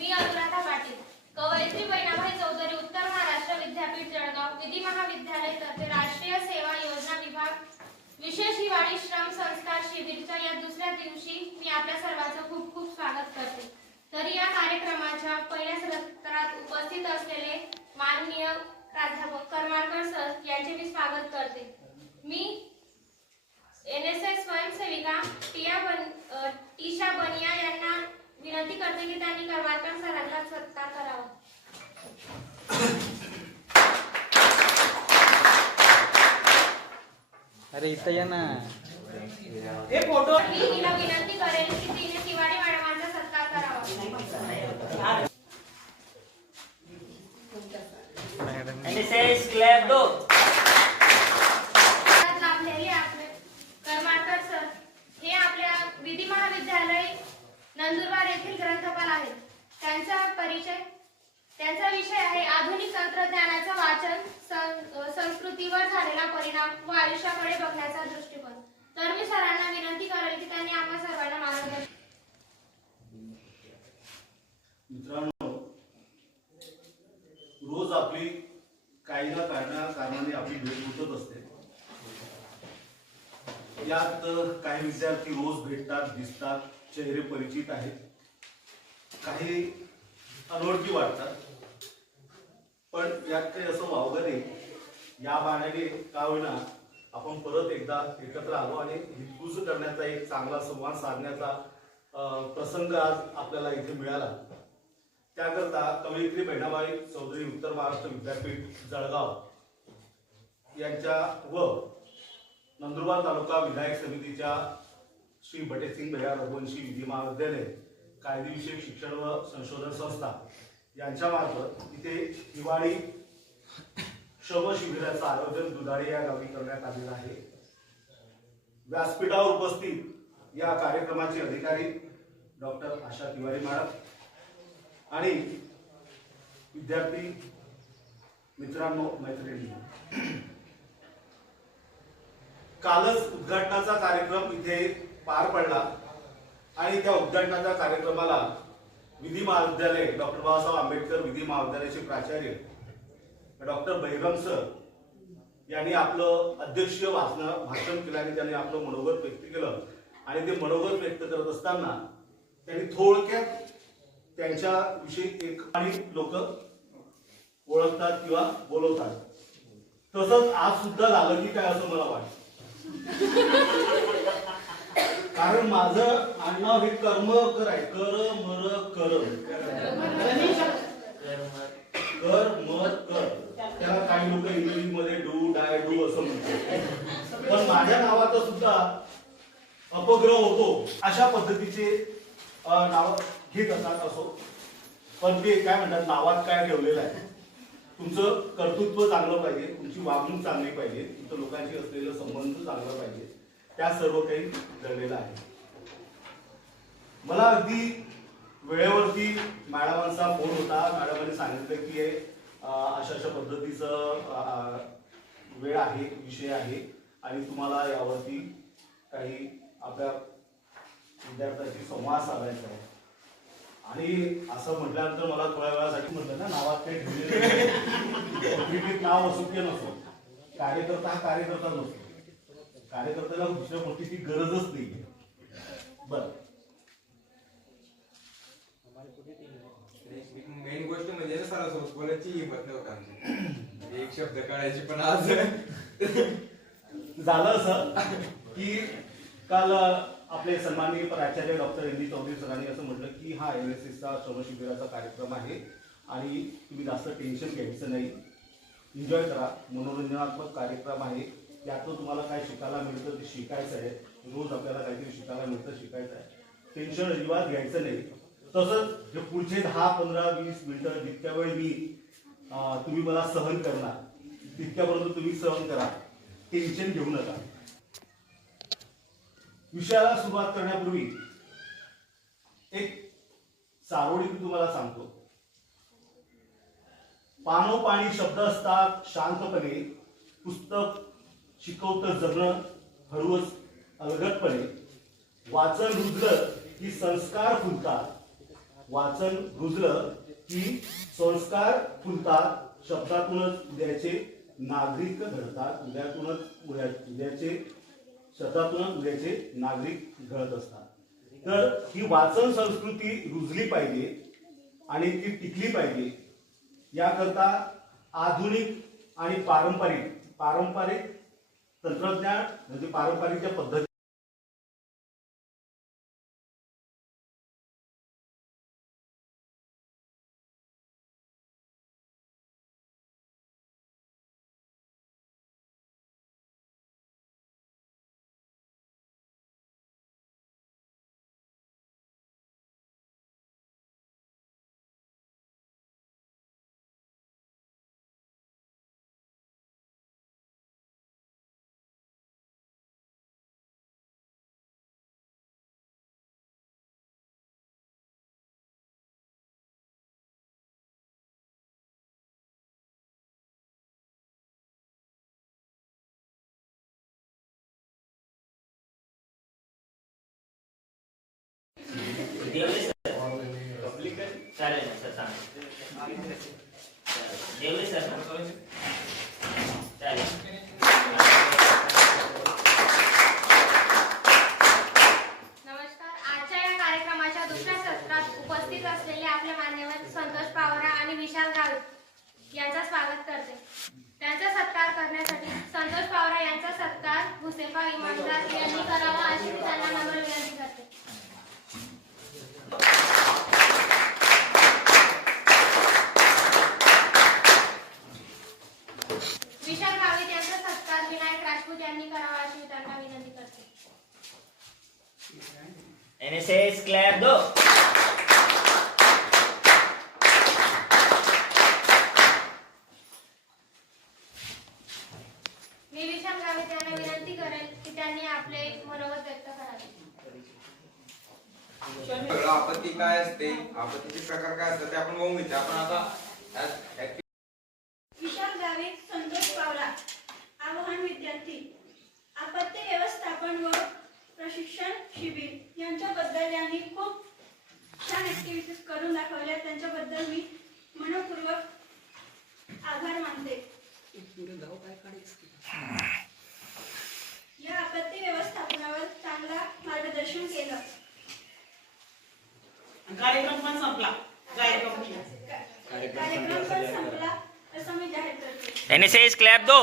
मी अनुराधा पाटील, कवयित्री बहिणाबाई चौधरी उत्तर महाराष्ट्र विद्यापीठ जळगाव विधी महाविद्यालय तर्फे राष्ट्रीय सेवा योजना विभाग विशेष हिवाळी श्रम संस्कार शिबिरच्या या दुसऱ्या दिवशी मी आपल्या सर्वांचं खूप खूप स्वागत करते। तरी या कार्यक्रमाच्या पहिल्या सत्रात उपस्थित असलेले माननीय प्राध्यापक करमाळकर सर यांचे मी स्वागत करते। मी एनएसएस स्वयंसेविका टीशा बनिया यांना विनंती करते की त्यांनी करमाळकर सरांचा सत्कार करावा। अरे इथं या ना, हे फोटो मी तिला विनंती करेन की तिने तिवारी मॅडमांचा सत्कार करावा। एनएसएस क्लॅप दो। करमाळकर सर हे आपल्या विधी महाविद्यालय नंदुरबार येथील ग्रंथपाल आहेत। त्यांचा विषय आहे आधुनिक तंत्रज्ञानाचं वाचन, संस्कृतीवर झालेला परिणाम व आयुष्याकडे बघण्याचा दृष्टिकोन। तर मी सरांना विनंती करेल की त्यांनी आम्हा सर्वांना मार्गदर्शन। मित्रांनो, रोज आपली काही ना कारणाने आपली भेट होत असते। यात काही विद्यार्थी रोज भेटतात, दिसतात, चेहरे परिचित आहेत, काही अनोळखी वाटतात, पण यात काही असं वावगं नाही। या बहाण्याने का होईना आपण परत एकदा एकत्र आलो आणि हितगुज करण्याचा एक चांगला संवाद साधण्याचा प्रसंग आज आपल्याला इथे मिळाला। त्याकरता कवयित्री बहिणाबाई चौधरी उत्तर महाराष्ट्र विद्यापीठ जळगाव यांच्या व नंदुरबार तालुका विधायक समितीच्या श्री बटेसिंग भैया रघुवंशी विधी महाविद्यालय कायदेविषयक शिक्षण व संशोधन संस्था यांच्या मार्फत इथे हिवाळी श्रम शिबिराचं आयोजन दुधाळे या गावी करण्यात आलेलं आहे। व्यासपीठावर उपस्थित या कार्यक्रमाचे अधिकारी डॉक्टर आशा तिवारी मॅडम आणि विद्यार्थी मित्रांनो, मैत्रिणींनो, कालच उद्घाटनाचा कार्यक्रम इथे पार पडला आणि त्या उद्घाटनाच्या कार्यक्रमाला विधी महाविद्यालय डॉक्टर बाबासाहेब आंबेडकर विधी महाविद्यालयाचे प्राचार्य डॉक्टर बैरम सर यांनी आपलं अध्यक्षीय भाषण केलं आणि त्यांनी आपलं मनोगत व्यक्त केलं. आणि ते मनोगत व्यक्त करत असताना त्यांनी थोडक्यात त्यांच्याविषयी एक आणि लोक ओळखतात किंवा बोलवतात. तसंच आज सुद्धा झालं की काय असं मला वाटतं. कारण माझं आडनाव हे कर्मकर आहे. कर मर कर कर मर कर. त्याला काही लोक इंग्रजीमध्ये डू डाय डू असं म्हणतात. पण माझ्या नावाचा सुद्धा अपग्रह होतो. अशा पद्धतीचे नाव घेत असतात. असो, पण ते काय म्हणतात, नावात काय ठेवलेलं आहे. तुमचं कर्तृत्व चांगलं पाहिजे, तुमची वागणूक चांगली पाहिजे, तुमचं लोकांशी असलेलं संबंध चांगला पाहिजे, त्या सर्व काही दडलेलं आहे. मला अगदी वेळेवरती मॅडमांचा फोन होता. मॅडमांनी सांगितलं की अशा पद्धतीचं वेळ आहे, विषय आहे आणि तुम्हाला यावरती काही आपल्या विद्यार्थ्यांशी संवाद साधायचा आहे. आणि असं म्हटल्यानंतर मला थोड्या वेळासाठी म्हटलं ना, नावात काही ठेवलेलं नाव असो की नसो, कार्यकर्ता हा कार्यकर्ता नसतो. कार्यकर्त्याला दुसऱ्या गोष्टीची गरजच नाही. बर, मेन गोष्ट म्हणजे सरासोबत बोलायची हिंमत नव्हती आमची. एक शब्द काढायची. पण आज झालं असं की काल आपले सन्माननीय प्राचार्य डॉक्टर एन डी चौधरी सरांनी असं म्हटलं की हा NSSचा श्रमशिबिराचा कार्यक्रम आहे आणि तुम्ही जास्त टेन्शन घ्यायचं नाही, एन्जॉय करा, मनोरंजनात्मक कार्यक्रम आहे. यातून तुम्हाला काय शिकायला मिळतं ते शिकायचं आहे. रोज आपल्याला काहीतरी शिकायला मिळतं, शिकायचं आहे. टेन्शन अजिबात घ्यायचं नाही. तसंच जे पुढचे 10, 15, 20 मिनिटं जितक्या वेळ मी तुम्ही मला सहन करणार तितक्यापर्यंत तुम्ही सहन करा. टेन्शन घेऊ नका. विषयाला सुरुवात करण्यापूर्वी एक चारोळी मी तुम्हाला सांगतो. पाणोपाणी शब्द असतात शांतपणे, पुस्तक शिकवतं जगणं हळूच अलगदपणे, वाचन रुजलं की संस्कार फुलतात, वाचन रुजलं की संस्कार फुलतात, शब्दातूनच उद्याचे नागरिक घडतात, शब्दातूनच उद्याचे नागरिक घडत असतात. तर ही वाचन संस्कृती रुजली पाहिजे आणि ती टिकली पाहिजे. याकरता आधुनिक आणि पारंपरिक तंत्रज्ञान म्हणजे पारंपरिक पद्धती चालेल ना सर, चालेल. जेवले सर ना? चालेल. नमस्कार. आजच्या या कार्यक्रमाच्या दुसऱ्या सत्रात उपस्थित असलेले आपले मान्यवर संतोष पावरा आणि विशाल गावित यांचं स्वागत करते. त्यांचा सत्कार करण्यासाठी संतोष पावरा यांचा सत्कार हुसेफा इमानदार यांनी करावा अशी मी त्यांना नम्र विनंती करते. विशाल गावित यांचा सत्कार विनायक राजपूत यांनी करावा अशी मी त्यांना विनंती करते. NSS क्लॅप दो. मी विशाल गावित यांना विनंती करेल की त्यांनी आपले आपत्ती काय असते, आपत्तीचे प्रकार काय असतात ते आपण बघून घेतो. आपण आता विशाल गावित, संतोष पावरा, आवाहन विद्यार्थी. आपत्ती व्यवस्थापन व प्रशिक्षण शिबिर यांच्याबद्दल यांनी खूप छान ऍक्टिव्हिटीज करून दाखवल्या. त्यांच्याबद्दल मी मनपूर्वक आभार मानते. या आपत्ती व्यवस्थापनावर चांगला मार्गदर्शन केलं. कार्यक्रम पण संपला. कार्यक्रम पण संपला असं मी जाहीर करते. NSS clap दो.